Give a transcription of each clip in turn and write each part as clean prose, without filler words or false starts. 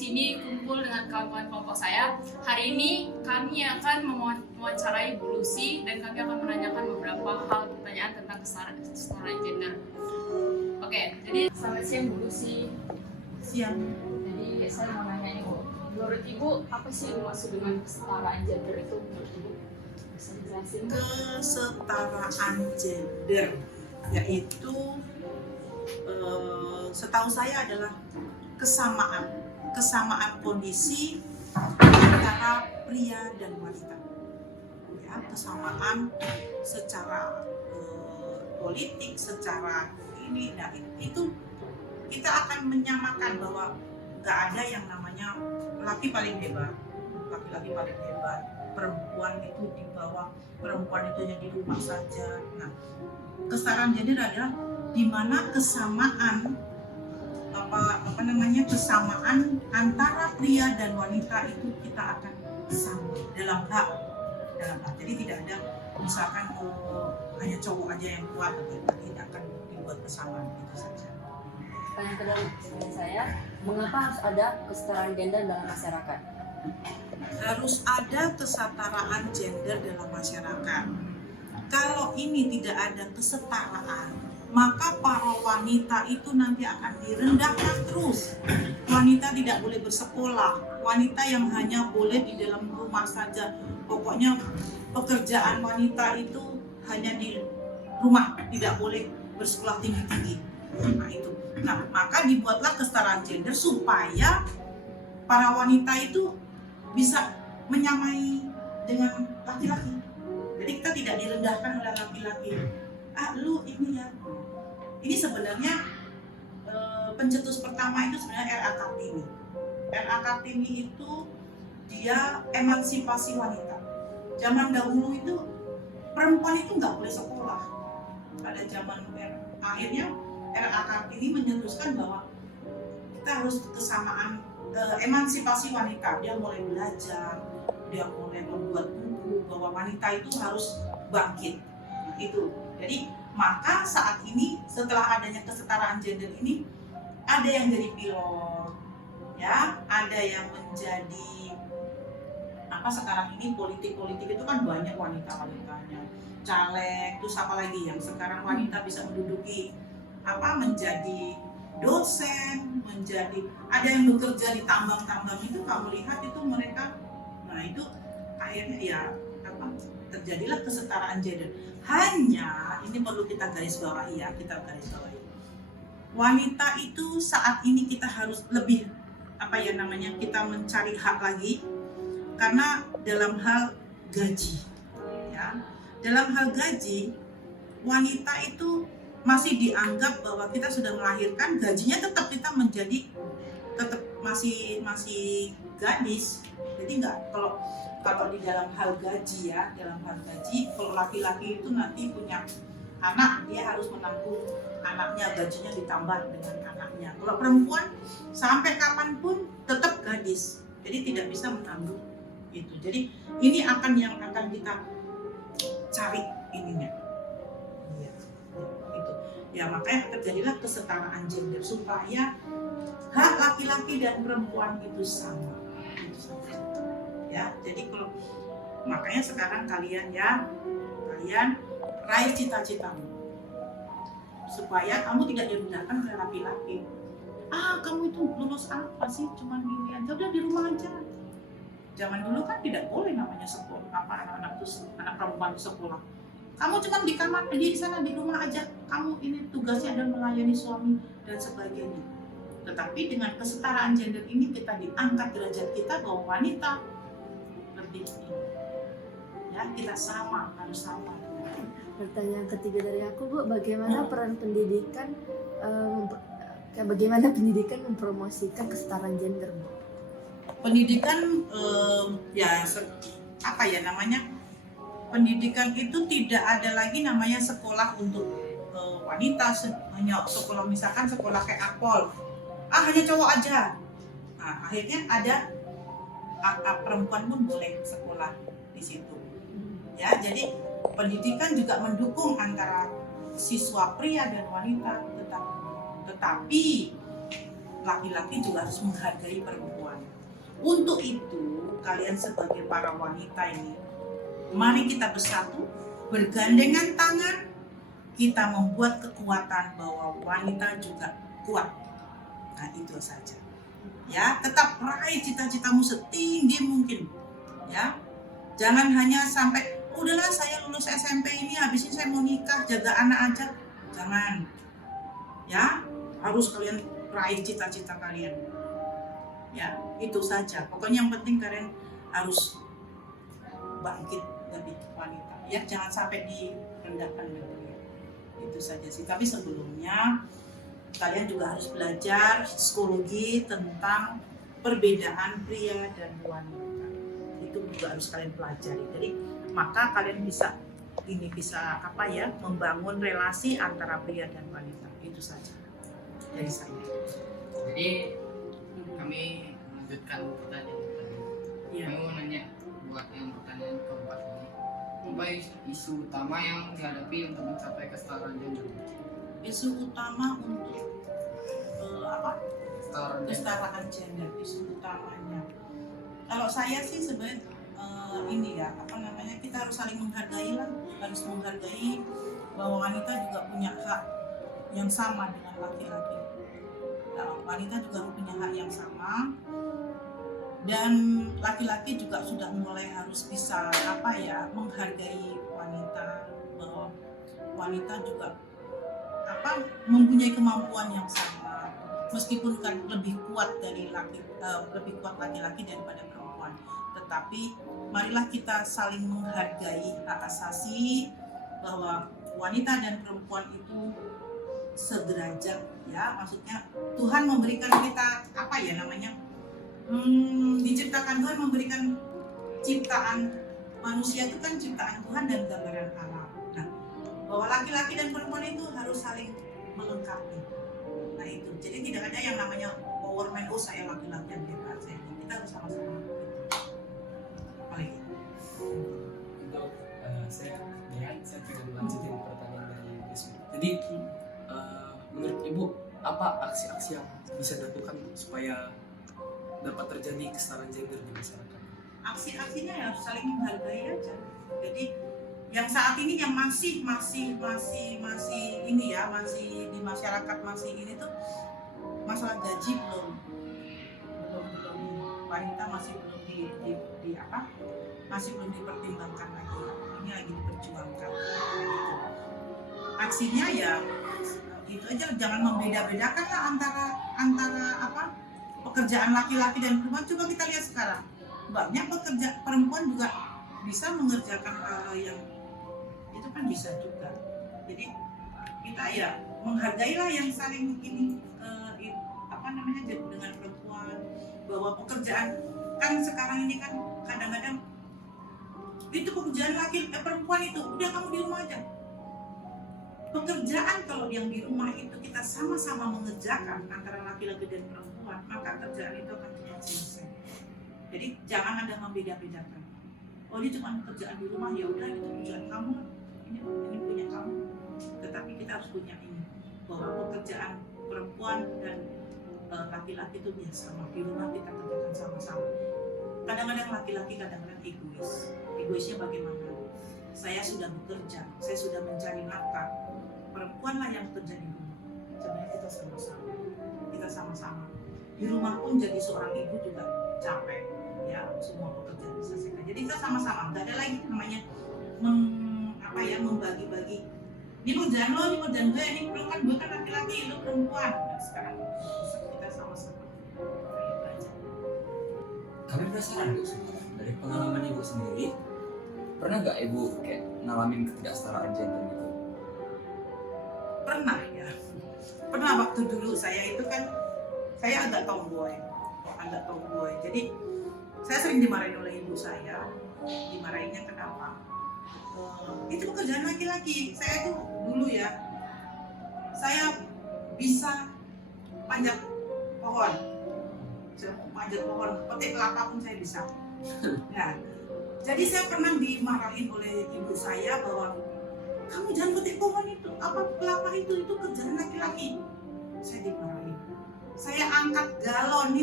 sini kumpul dengan kawan-kawan kelompok saya. Hari ini kami akan mewawancarai Bu Lucy dan kami akan menanyakan beberapa hal pertanyaan tentang kesetaraan gender. Oke, jadi selamat siang Bu Lucy. Siang. Jadi saya mau nanya nih Bu, menurut Ibu apa sih yang dimaksud dengan kesetaraan gender itu menurut Ibu? Bisa dijelasin? Kesetaraan gender yaitu setahu saya adalah kesamaan kondisi antara pria dan wanita, ya, kesamaan secara politik, secara ini. Nah, itu kita akan menyamakan bahwa nggak ada yang namanya laki paling hebat, laki-laki paling hebat, perempuan itu di bawah, perempuan itu hanya di rumah saja. Nah, kesetaraan gender adalah di mana kesamaan kesamaan antara pria dan wanita itu kita akan sama dalam hak. Jadi tidak ada misalkan hanya cowok aja yang kuat, tidak akan dibuat kesamaan, itu saja. Pertanyaan kedua saya, mengapa harus ada kesetaraan gender dalam masyarakat? Harus ada kesetaraan gender dalam masyarakat. Kalau ini tidak ada kesetaraan, maka para wanita itu nanti akan direndahkan terus. Wanita tidak boleh bersekolah, wanita yang hanya boleh di dalam rumah saja. Pokoknya pekerjaan wanita itu hanya di rumah, tidak boleh bersekolah tinggi-tinggi. Nah itu. Nah, maka dibuatlah kesetaraan gender supaya para wanita itu bisa menyamai dengan laki-laki. Jadi kita tidak direndahkan oleh laki-laki. Lu ini ya. Ini sebenarnya pencetus pertama itu sebenarnya R.A. Kartini. R.A. Kartini itu dia emansipasi wanita. Zaman dahulu itu perempuan itu nggak boleh sekolah. Pada zaman akhirnya R.A. Kartini menyetuskan bahwa kita harus kesamaan emansipasi wanita. Dia mulai belajar, dia mulai membuat buku bahwa wanita itu harus bangkit. Nah, itu. Jadi maka saat ini setelah adanya kesetaraan gender ini, ada yang jadi pilot, ya, ada yang menjadi sekarang ini politik itu kan banyak wanitanya, caleg, terus apa lagi yang sekarang wanita bisa menduduki menjadi dosen, ada yang bekerja di tambang-tambang itu kamu lihat itu mereka, nah itu akhirnya ya terjadilah kesetaraan gender. Hanya ini perlu kita garis bawahi. Wanita itu saat ini kita harus lebih kita mencari hak lagi, karena dalam hal gaji, ya, dalam hal gaji wanita itu masih dianggap bahwa kita sudah melahirkan, gajinya tetap kita masih gadis. Jadi kalau di dalam hal gaji, kalau laki-laki itu nanti punya anak, dia harus menanggung anaknya, gajinya ditambah dengan anaknya. Kalau perempuan sampai kapanpun tetap gadis, jadi tidak bisa menanggung itu. Jadi ini yang akan kita cari ininya. Itu. Ya, makanya terjadilah kesetaraan gender supaya hak laki-laki dan perempuan itu sama. Ya, jadi makanya sekarang kalian raih cita-citamu supaya kamu tidak direndahkan oleh laki-laki. Kamu itu lulus apa sih, cuman gini aja, udah di rumah aja. Zaman dulu kan tidak boleh namanya sekolah, anak perempuan di sekolah. Kamu cuma di kamar, di sana di rumah aja, kamu ini tugasnya adalah melayani suami dan sebagainya. Tetapi dengan kesetaraan gender ini kita diangkat derajat kita bahwa wanita lebih ya, kita harus sama. Pertanyaan ketiga dari aku, Bu, bagaimana peran pendidikan mempromosikan kesetaraan gender, Bu? Pendidikan pendidikan itu tidak ada lagi namanya sekolah untuk wanita, hanya sekolah misalkan sekolah kayak Akpol, hanya cowok aja. Nah, akhirnya ada perempuan pun boleh sekolah di situ. Ya, jadi pendidikan juga mendukung antara siswa pria dan wanita, tetapi laki-laki juga harus menghargai perempuan. Untuk itu, kalian sebagai para wanita ini, mari kita bersatu, bergandengan tangan, kita membuat kekuatan bahwa wanita juga kuat. Nah, itu saja. Ya, tetap raih cita-citamu setinggi mungkin. Ya, jangan hanya sampai udahlah saya lulus SMP ini habis ini saya mau nikah jaga anak aja. Jangan. Ya, harus kalian raih cita-cita kalian. Ya, itu saja. Pokoknya yang penting kalian harus bangkit jadi wanita. Ya, jangan sampai direndahkan lagi. Itu saja sih. Tapi sebelumnya kalian juga harus belajar psikologi tentang perbedaan pria dan wanita. Itu juga harus kalian pelajari. Jadi maka kalian bisa membangun relasi antara pria dan wanita. Itu saja dari saya. Jadi kami lanjutkan pertanyaan tadi. Ya. Kami mau nanya buat yang pertanyaan keempat ini. Apa isu utama yang dihadapi untuk mencapai kesetaraan gender? Isu utama untuk Kesetaraan gender. kesetaraan gender, isu utamanya. Kalau saya sih sebenarnya kita harus saling menghargai lah, harus menghargai bahwa wanita juga punya hak yang sama dengan laki-laki. Nah, wanita juga punya hak yang sama, dan laki-laki juga sudah mulai harus bisa menghargai wanita, bahwa wanita juga mempunyai kemampuan yang sama, meskipun kan lebih kuat laki-laki daripada perempuan, tetapi marilah kita saling menghargai hak asasi bahwa wanita dan perempuan itu sederajat, ya, maksudnya Tuhan memberikan kita diciptakan Tuhan, memberikan ciptaan manusia itu kan ciptaan Tuhan dan gambaran Allah. Nah, bahwa laki-laki dan perempuan itu harus saling melengkapi. Nah itu, jadi tidak ada yang namanya power man, saya laki-laki yang hebat, kita harus sama-sama. Paling. Untuk saya pengen lanjutin pertanyaan dari Risma. Jadi menurut Ibu apa aksi-aksi yang bisa dilakukan supaya dapat terjadi kesetaraan gender di masyarakat? Aksi-aksinya ya harus saling menghargai aja. Jadi yang saat ini yang masih di masyarakat masih ini tuh masalah gaji belum wanita masih belum masih belum dipertimbangkan lagi. Ini lagi diperjuangkan. Aksinya ya itu aja, jangan membeda-bedakan lah antara pekerjaan laki-laki dan perempuan. Coba kita lihat sekarang, banyak perempuan juga bisa mengerjakan hal yang itu kan bisa juga. Jadi kita ya menghargailah yang saling dengan perempuan, bahwa pekerjaan kan sekarang ini kan kadang-kadang itu pekerjaan perempuan itu udah kamu di rumah aja. Pekerjaan kalau yang di rumah itu kita sama-sama mengerjakan antara laki-laki dan perempuan, maka kerjaan itu akan cepat selesai. Jadi jangan ada membeda-bedakan. Oh ini cuma kerjaan di rumah, ya udah itu kerjaan kamu, ini punya kamu. Tetapi kita harus punya ini, bahwa pekerjaan perempuan dan laki-laki itu biasa sama, di rumah kita kerjakan sama-sama. Kadang-kadang laki-laki kadang-kadang egoisnya bagaimana? Saya sudah bekerja, saya sudah mencari nafkah, perempuanlah yang bekerja di rumah. Sebenarnya kita sama-sama. Di rumah pun jadi seorang ibu juga capek, ya, semua pekerjaan diselesaikan. Jadi kita sama-sama, nggak ada lagi namanya membagi-bagi. Ini pekerjaan lo, ini pekerjaan gue, ini gue kan laki-laki, lo perempuan. Nah, sekarang kita sama-sama. Kami penasaran Bu, dari pengalaman Ibu sendiri, pernah nggak Ibu kayak ngalamin ketidaksetaraan gender gitu? Pernah ya. Pernah waktu dulu saya itu kan, saya agak tomboy. Jadi saya sering dimarahin oleh ibu saya. Dimarahinnya kenapa? Itu pekerjaan laki-laki. Saya itu dulu ya, saya bisa panjat pohon. Petik kelapa pun saya bisa. Nah, jadi saya pernah dimarahin oleh ibu saya bahwa kamu jangan petik pohon itu, kelapa itu kerjaan laki-laki. Saya dimarahin. saya angkat galon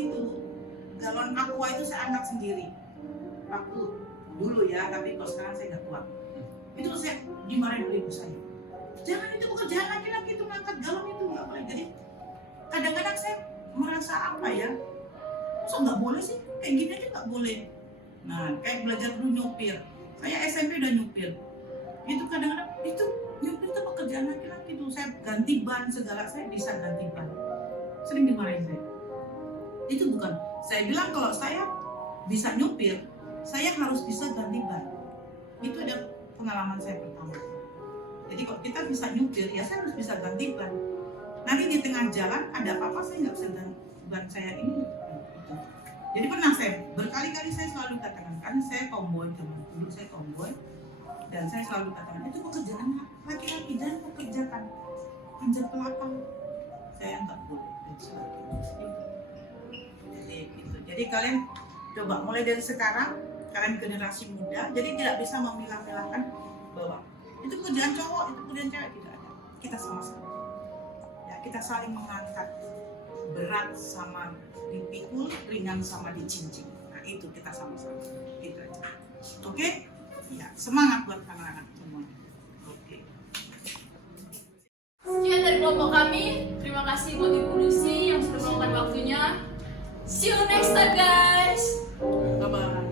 aqua itu saya angkat sendiri waktu dulu ya, tapi kalau sekarang saya nggak kuat. Itu saya dimarahin oleh ibu saya, jangan, itu pekerjaan laki-laki itu ngangkat galon itu nggak boleh. Jadi kadang-kadang saya merasa apa ya, masa nggak boleh sih, kayak gini aja nggak boleh. Nah, kayak belajar dulu nyupir, saya SMP udah nyupir, itu kadang-kadang itu nyupir itu pekerjaan laki-laki tuh. Saya ganti ban segala, saya bisa ganti ban, sering dimarahin saya. Itu bukan, saya bilang kalau saya bisa nyupir, saya harus bisa ganti ban. Itu ada pengalaman saya pertama. Jadi kalau kita bisa nyupir, ya saya harus bisa ganti ban. Nanti di tengah jalan ada apa-apa, saya nggak bisa ganti ban saya ini. Jadi pernah saya, berkali-kali saya selalu katakan, kan saya tomboy, teman dulu saya tomboy, dan saya selalu katakan, itu pekerjaan laki-laki, jangan pekerjakan panjat pelapang, saya nggak boleh. Jadi kalian coba mulai dari sekarang, kalian generasi muda, jadi tidak bisa memilah-milahkan bahwa itu pekerjaan cowok, itu pekerjaan cewek, tidak ada. Kita sama-sama, ya kita saling mengangkat, berat sama dipikul, ringan sama dicincin. Nah itu kita sama-sama, gitu aja. Oke? Ya, semangat buat anak-anak semua. Oke. Sekian dari kelompok kami. Terima kasih buat Ibu Lucy yang sudah meluangkan waktunya. See you next time guys. Bye-bye.